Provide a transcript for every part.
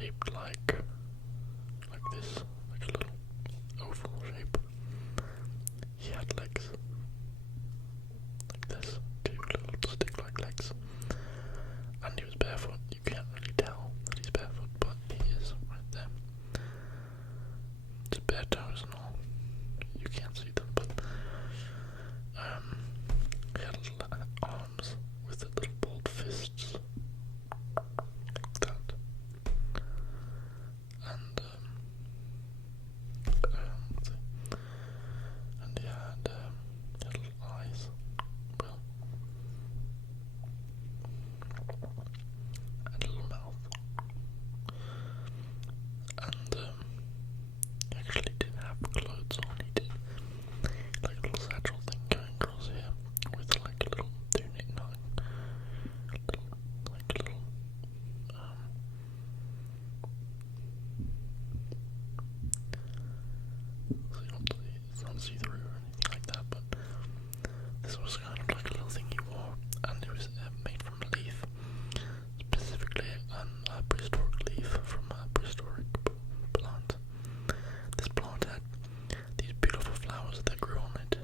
shaped like this, like a little oval shape. He had legs like this, two little stick-like legs, and he was barefoot. You can't really tell that he's barefoot, but he is right there. His bare toes and all, you can't see them, but he had little arms with the little bald fists like that, and he had little eyes, well, and a little mouth, and he actually didn't have clothes on. He did like a little satchel thing going across here with like a little tunic knot, like a little so it's not see-through or anything like that, but this was kind of like a little thing he wore, and it was made from a leaf, specifically a prehistoric leaf from a prehistoric plant. This plant had these beautiful flowers that grew on it.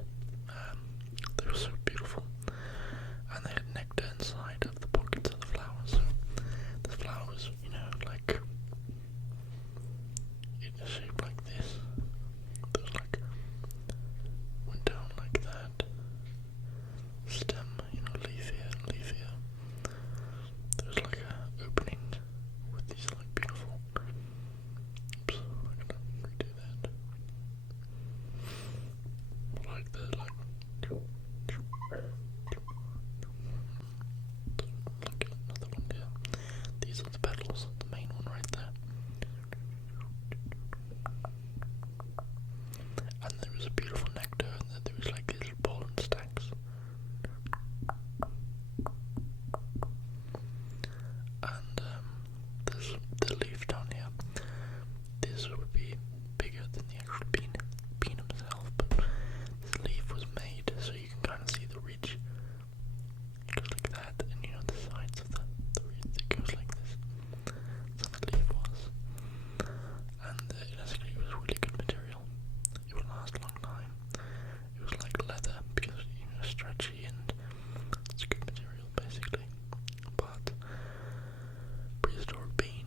They were so beautiful, and they had nectar inside of the pockets of the flowers. So the flowers, like in a shape like this. There was like went down like that. Stem, leaf here, leaf here. There's like a opening with these like beautiful. Oops, I'm gonna redo that. Like that, like another one here. These are the petals, the main one right there. And there was a beautiful nectar, and there was like these little pollen stacks. And there's the leaf down here. This would be bigger than the actual bean himself, but this leaf was made so you can kind of see the ridge. It goes like that, and the sides of the ridge, it goes like this. So the leaf was. And it actually was really good material. It would last a long time. It was like leather because stretchy, and it's good material basically. But prehistoric bean.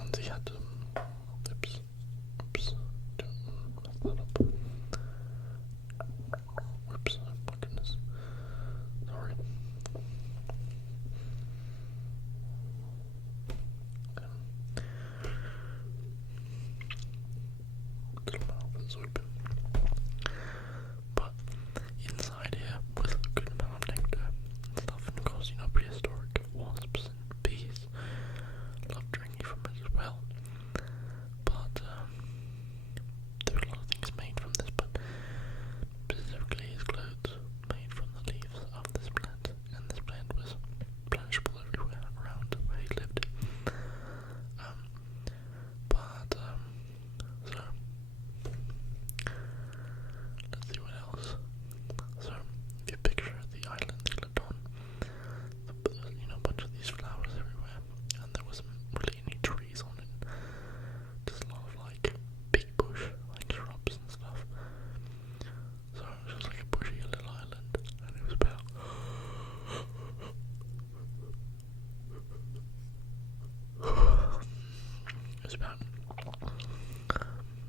And he had oops, don't mess that up. Whoops, oh my goodness. Sorry. Little mouth is open. But inside here was a good amount of nectar and stuff, and of course, prehistoric wasps and bees love drinking from it as well. But there were a lot of things made from this, but specifically his clothes made from the leaves of this plant, and this plant was blanchable everywhere around where he lived. So let's see what else. So if you picture the island he lived on, a bunch of these flowers everywhere, and there wasn't really any trees on it. Just a lot of like big bush, like shrubs and stuff. So it was just like a bushy little island, and it was about it was about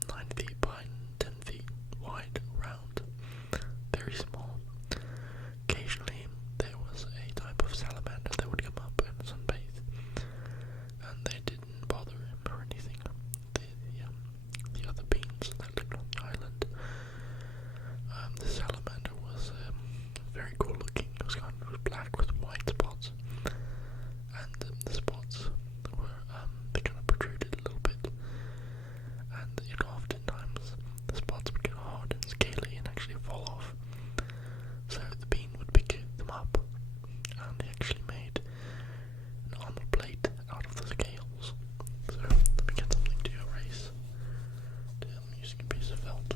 9 feet by 10 feet wide, round, very small. Occasionally there was a type of salamander that would come up and sunbathe, and they didn't bother him or anything. The other beings that lived on the island. The salamander was very cool looking. It was kind of black with white spots, and the spots were they kind of protruded a little bit, and oftentimes the spots would get hard and scaly and actually fall off. So the bean would pick them up, and he actually made an armor plate out of the scales. So let me get something to erase. I'm using a piece of felt.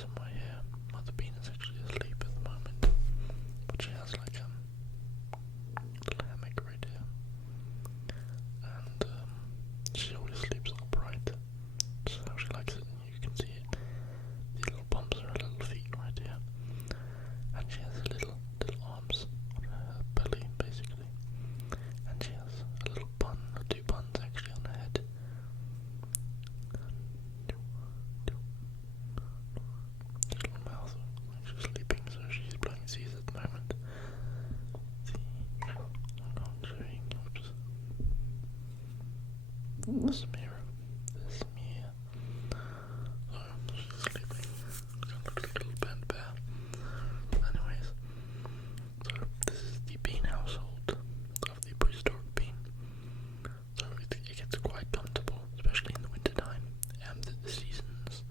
somewhere here. Mother Bean is actually asleep at the moment, but she has like a little hammock right here, and she always sleeps upright. So she likes it. You can see it. These little bumps are her little feet right here, and she has little arms on her belly, basically, and she has a little bun, or two buns actually on her head. Little mouth, she's sleeping, so she's blowing C's at the moment. This mirror. Oh, she's sleeping. Kind of like a little bent bear. Anyways, so this is the bean household of the prehistoric bean. So it gets quite comfortable, especially in the winter time, and the seasons.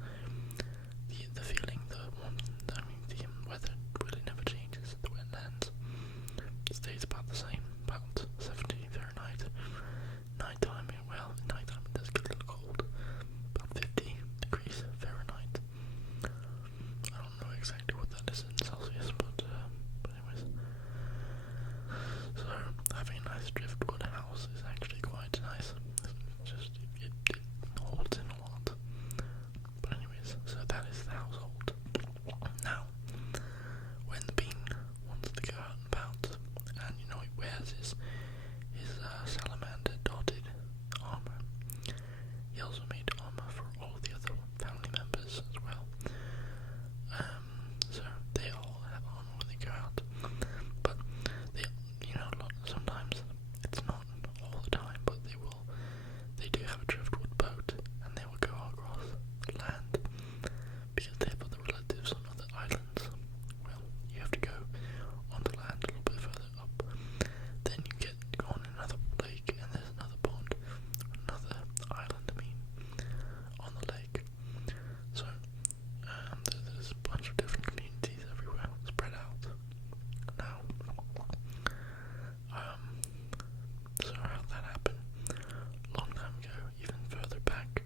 The feeling, the weather really never changes. The wetlands stays about the same, about 70 Fahrenheit. Nighttime, well, nighttime it does get a little cold, about 50 degrees Fahrenheit. I don't know exactly what that is in Celsius, but anyways. So having a nice driftwood house is actually quite nice. It's just it holds in a lot. But anyways, so that is the household. Now, when the bean wants to go out and about, and he wears his salamander dotted armor. He also made armor for all the other family members as well. So they all have armor when they go out. But they, sometimes it's not all the time, but they do have a driftwood boat, and they will go across land because they have other relatives on other islands. Well, you have to go onto land a little bit further up. Then you get on another lake, and there's another pond, another island, on the lake. So there's a bunch of different communities everywhere spread out. Now, so how that happened? Long time ago, even further back,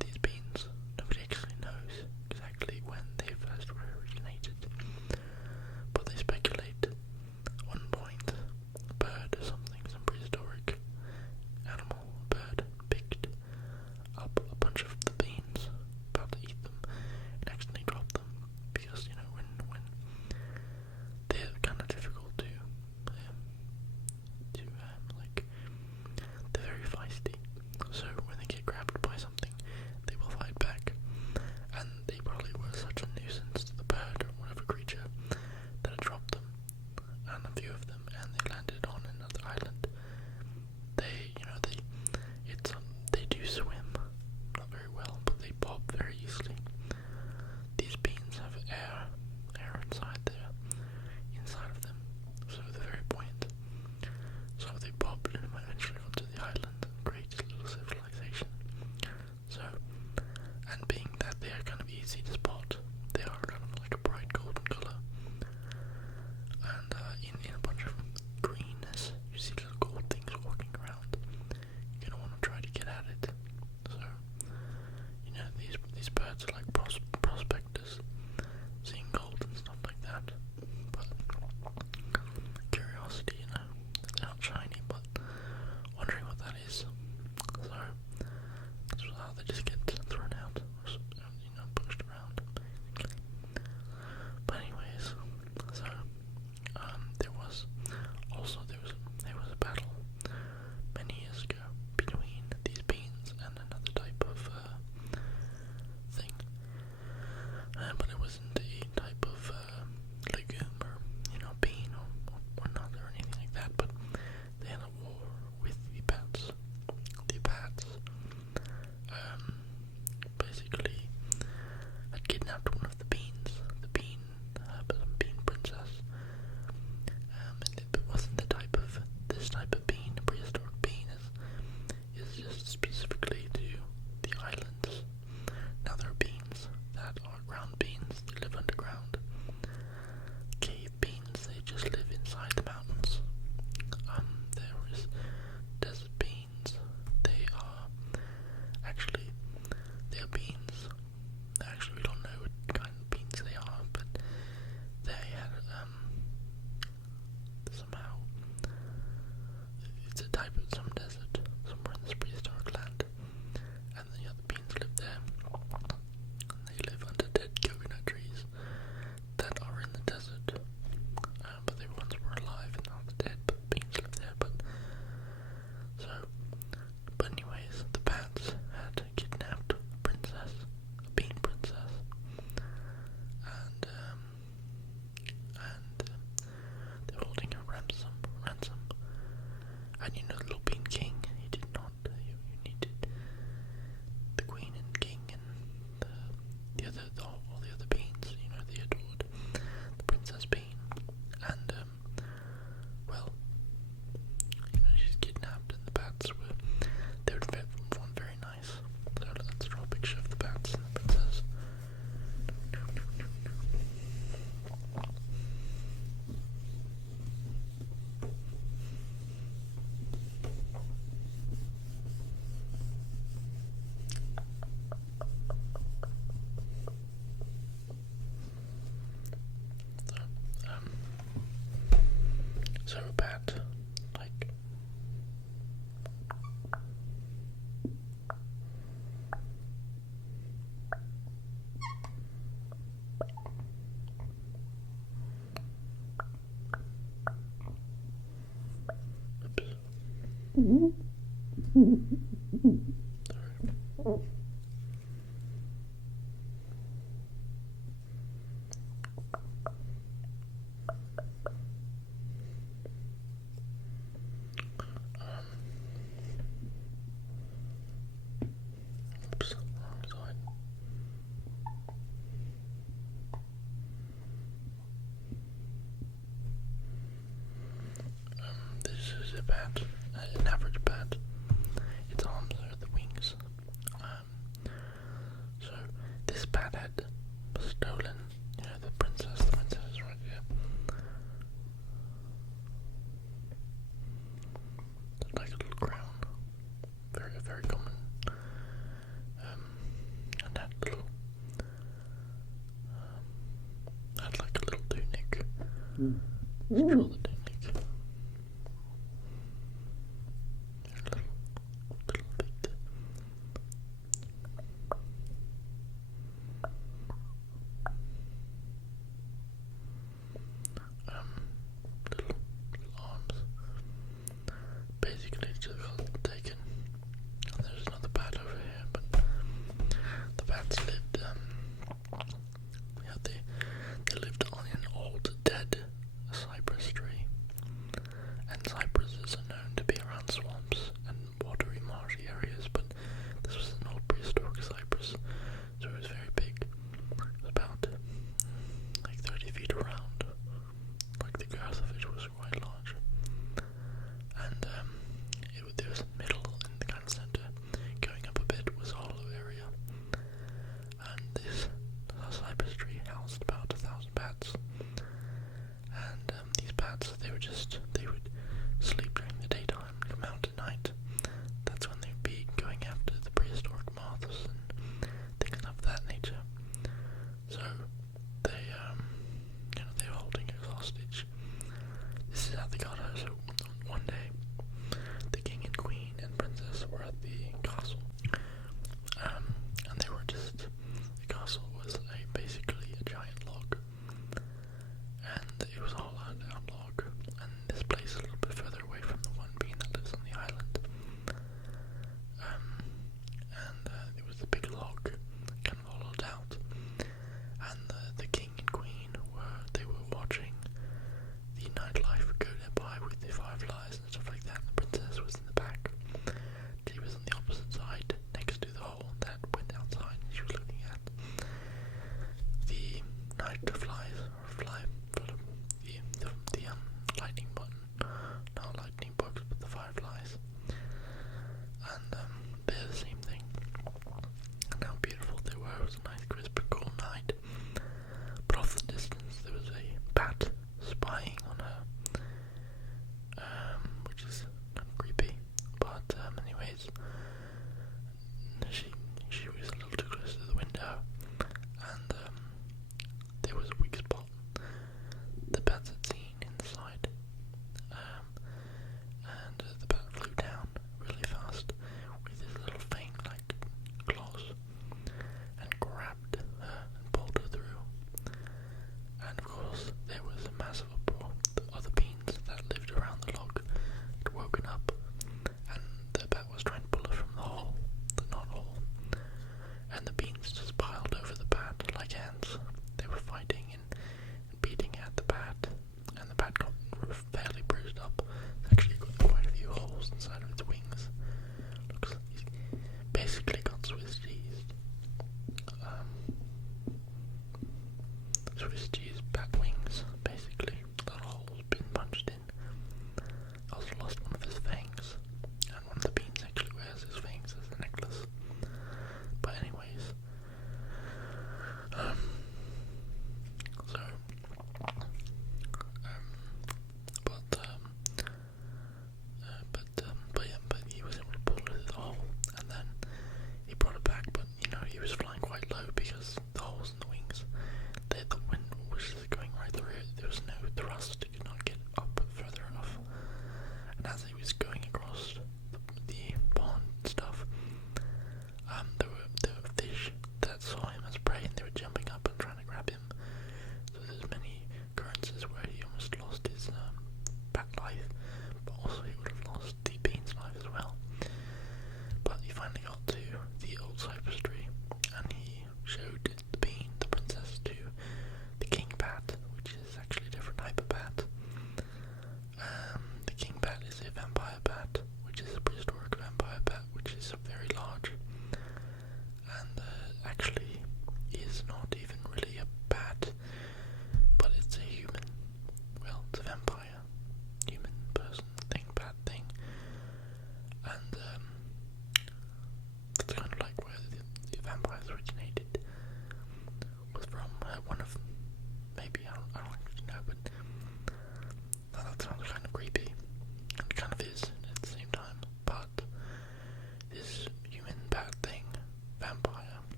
these beans, nobody actually knows exactly when they first were originated, but they speculate at one point a bird or something, some prehistoric animal, bird, picked up a bunch of the beans, about to eat them, and accidentally dropped them, because, when they're kind of difficult to they're very feisty, so when they get grabbed by something, they will fight back, and they probably were such a nuisance to the bird or whatever creature that it dropped them, and a few of them, and they landed on another island. They do swim, not very well, but they bob very easily. These beans have air inside of them, so they're very buoyant. So they bobbed and eventually got to the island and created a little civilization. So, and being that they are kind of easy to spot, they are kind of like a bright golden colour. And in a bunch of greenness, you see little gold things walking around. You're gonna want to try to get at it. So, these birds are like prospectors, seeing gold and stuff like that. But curiosity, they're not shiny, but wondering what that is. So that's how they just get thrown out, pushed around. But anyways, so there was a battle many years ago between these beans and another type of thing. But it wasn't a type of legume or bean or nut or anything like that. But they had a war with the bats. The bats basically had kidnapped one of the beans, the bean princess. And it wasn't this type of bean. Prehistoric bean is just specifically to the islands. Now there are beans that are ground beans. They live underground. Cave beans, they just live inside the mountains. There is desert beans. They are beans. Actually, we don't know Oops, wrong side. This is a bat, an average bat. Its arms are the wings. So this bat had stolen, the princess. The princess is right here. Like a little crown, very common. And that little, had like a little tunic. Let's draw the tunic. Little feet. Little arms. Basically just got taken. And there's another bat over here, but the bats lived they lived on an old dead cypress tree. And cypresses are known to be around swamps and watery marshy areas, but this was an old prehistoric cypress, so it was very big. It was about like 30 feet around. Like the girth of it was quite large. And there was a middle in the kind of center. Going up a bit was a hollow area. And this cypress tree housed about 1,000 bats. And these bats, they would sleep during the daytime and come out at night. That's when they'd be going after the prehistoric moths and things of that nature. So they were holding her hostage. This is how they got her. So one day, the king and queen and princess were at the castle, and they were the castle was basically a giant log, and it was all out log, and this place a little bit further away from the one being that lives on the island, and it was a big log, kind of hollowed out, and the king and queen were watching the nightlife go by with the fireflies and stuff like that. The princess was in the back. She was on the opposite side, next to the hole that went outside, and she was looking at the night flies, or the lightning button, not lightning bugs, but the fireflies. And they're the same thing. And how beautiful they were. It was a nice, crisp, cool night. But off the distance, there was a bat spying on her, which is kind of creepy. But anyways, she was a little too close to the window, and there was a weak spot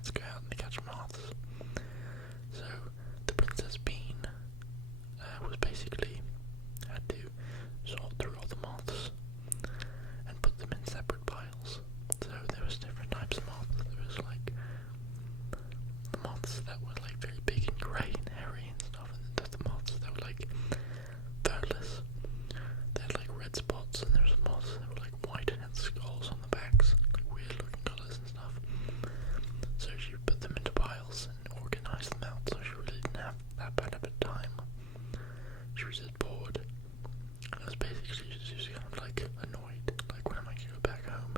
bats go out and they catch moths. So the Princess Bean was basically had to sort through all the moths and put them in separate piles. So there was different types of moths. There was like the moths that were like very big and grey and hairy and stuff, and then there's the moths that were like furless. They had like red spots, and there was moths that were like white and had skulls on the backs, like weird looking colours and stuff. So she put them into piles and organised them out, so she really didn't have that bad of a time. She was just bored. And it was basically she was kind of like annoyed. Like, when am I going to go back home?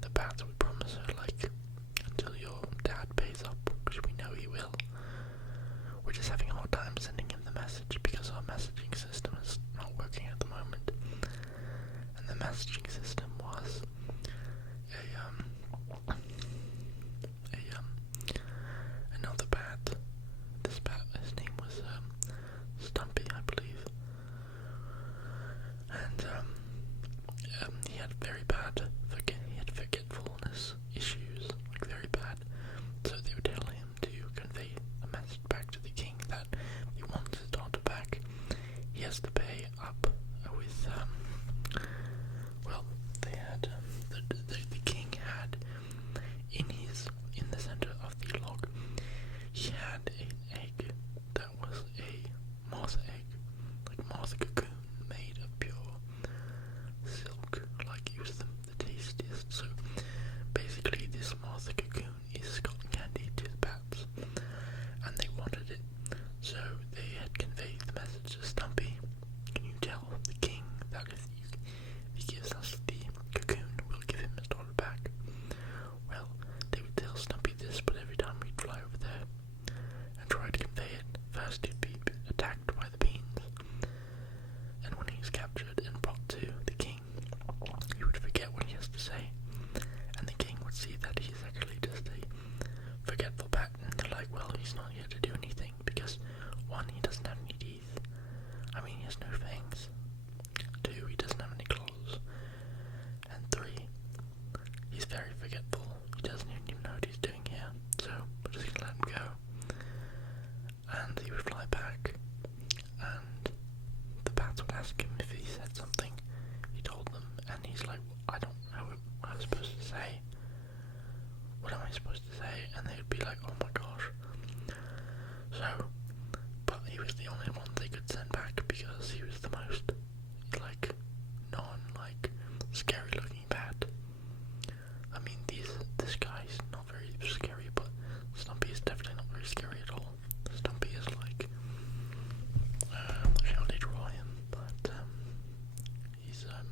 The bats would promise her like, until your dad pays up, which we know he will. We're just having a hard time sending him the message because our messaging system is not working at the moment. And the messaging system was another bat. This bat, his name was Stumpy, I believe. And he had very bad forgetfulness issues, like very bad. So they would tell him to convey a message back to the king that he wants his daughter back. He has to pay up with well, they had the king had in the center of the log, he had an egg that was a moth egg, like moth cocoon made of pure silk, like it was the tastiest. So basically this moth cocoon is cotton candy to the bats, and they wanted it. So they had conveyed the message to Stumpy: can you tell the king that if he gives us the cocoon, we'll give him his daughter back? Well, they would tell Stumpy this, but every time we'd fly over there and try to convey it, first he'd be attacked by the beans, and when he was captured and brought to the king, he would forget what he has to say, and the king would see that he's actually just a forgetful bat, and they're like, well, he's not here to do anything, because 1, he doesn't have any teeth. I mean, he has no fangs. 2, he doesn't have any claws. And 3, he's very forgetful. He doesn't even know what he's doing here, so we're just gonna let him go. And he would fly back, and the bats would ask him if he said something. He told them, and he's like, I don't know what I'm supposed to say. What am I supposed to say? And they would be like, oh my gosh. So, but he was the only one they could send back because he was the most, like, scary looking bat. I mean, this guy's not very scary, but Stumpy is definitely not very scary at all. Stumpy is like, how they draw him, but he's a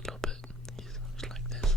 little bit, he's like this.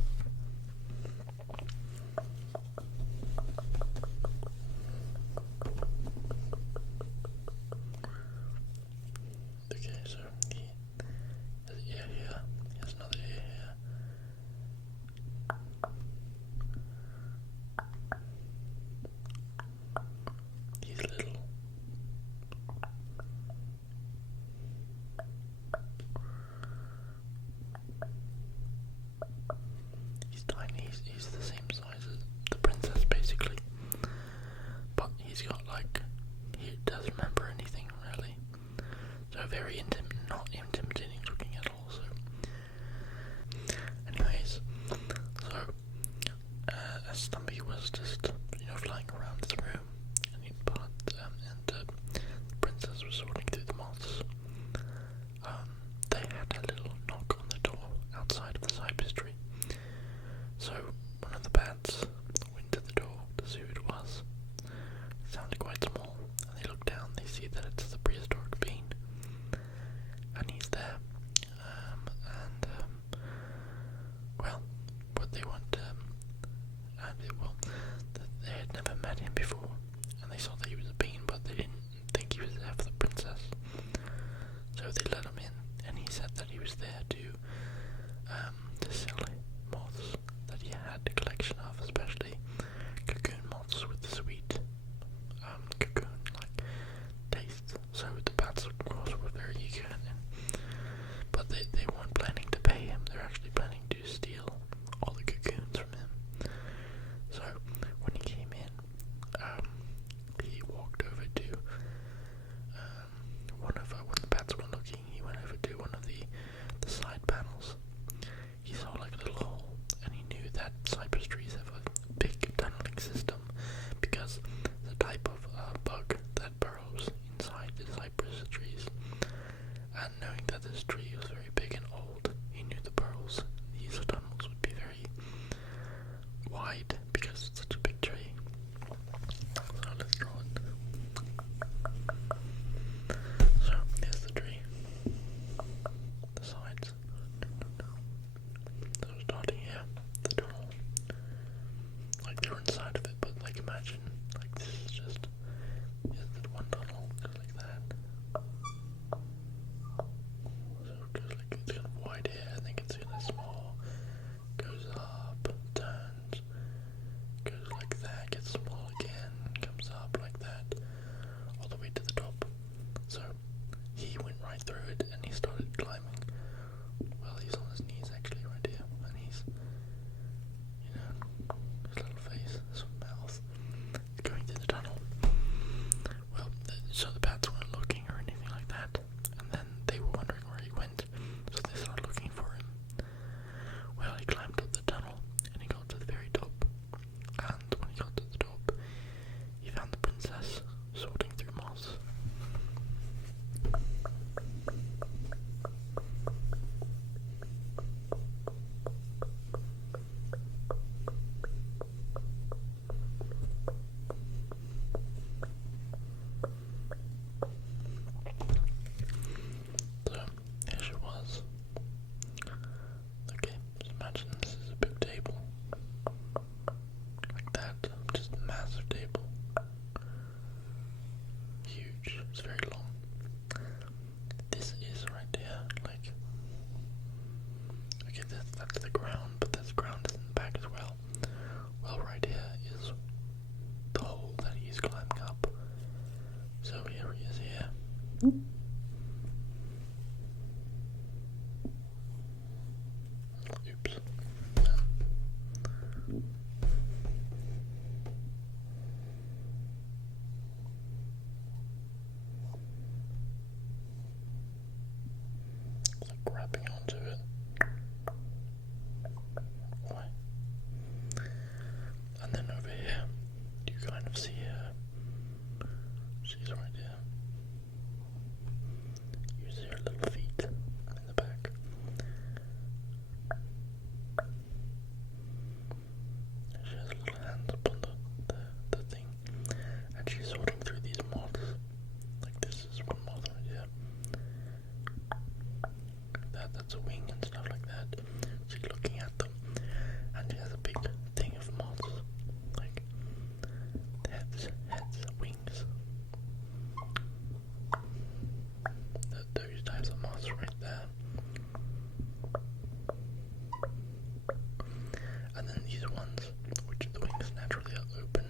okay, that's the ground, but there's ground in the back as well. Well, right here is the hole that he's climbing up. So here he is here. Oops. It's like grabbing onto it. Why? And then over here, you kind of see her. She's right here. You see her little feet in the back. She has little hands up on the thing. And she's sorting through these moths. Like this is one moth right here. That's a wing and stuff like that. She's looking at them. And she has a big thing of moths. Like heads, wings. Those types of moths right there. And then these ones, which the wings naturally are open.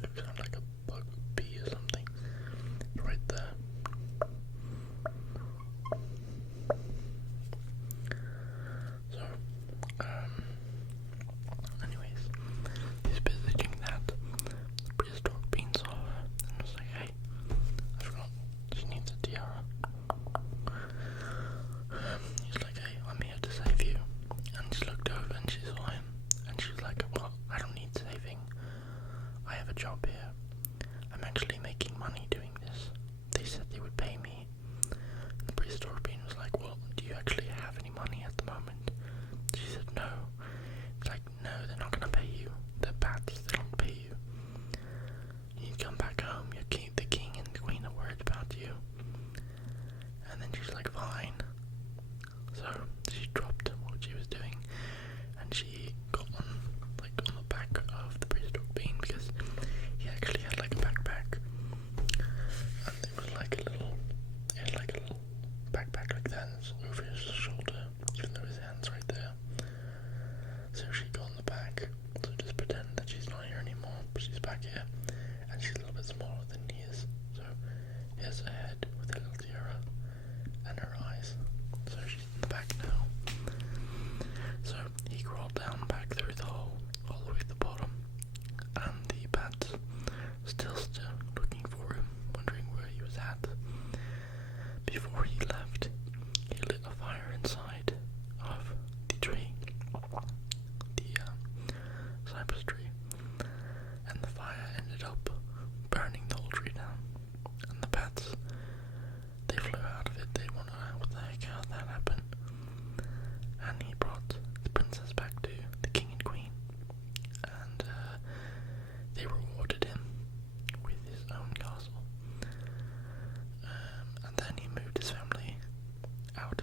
They sound like a bug bee or something. Right there. So, anyways, he's busy doing that. The prehistoric being saw her and was like, hey, I forgot, she needs a tiara. He's like, hey, I'm here to save you. And she looked over and she saw him. And she was like, well, I don't need saving. I have a job here. I'm actually making money doing this. They said they would pay me. And the prehistoric being was like, well, do you actually have any money at the moment? She said, no. It's like, no, they're not going to pay you. They're bats, they don't pay you. You need to come back home. The king and the queen are worried about you. And then she's like, fine. So she dropped what she was doing and she got on the back of the prehistoric being because he actually had like a backpack. And it was like a little backpack like that over his shoulder, even though his hand's right there. So she got on the back. So just pretend that she's not here anymore, but she's back here. And she's a little bit smaller than he is. So here's her head with a little tiara and her eyes. So she's in the back now. So he crawled down back through the hole, all the way to the bottom. And the bats still looking for him, wondering where he was at. Before he left, he lit a fire inside of the tree, the cypress tree, and the fire ended up burning the whole tree down. And the bats, they flew out of it. They wonder what the heck, how that happened. And he brought the princess back to the king and queen, and they rewarded him with his own castle. And then he moved his family out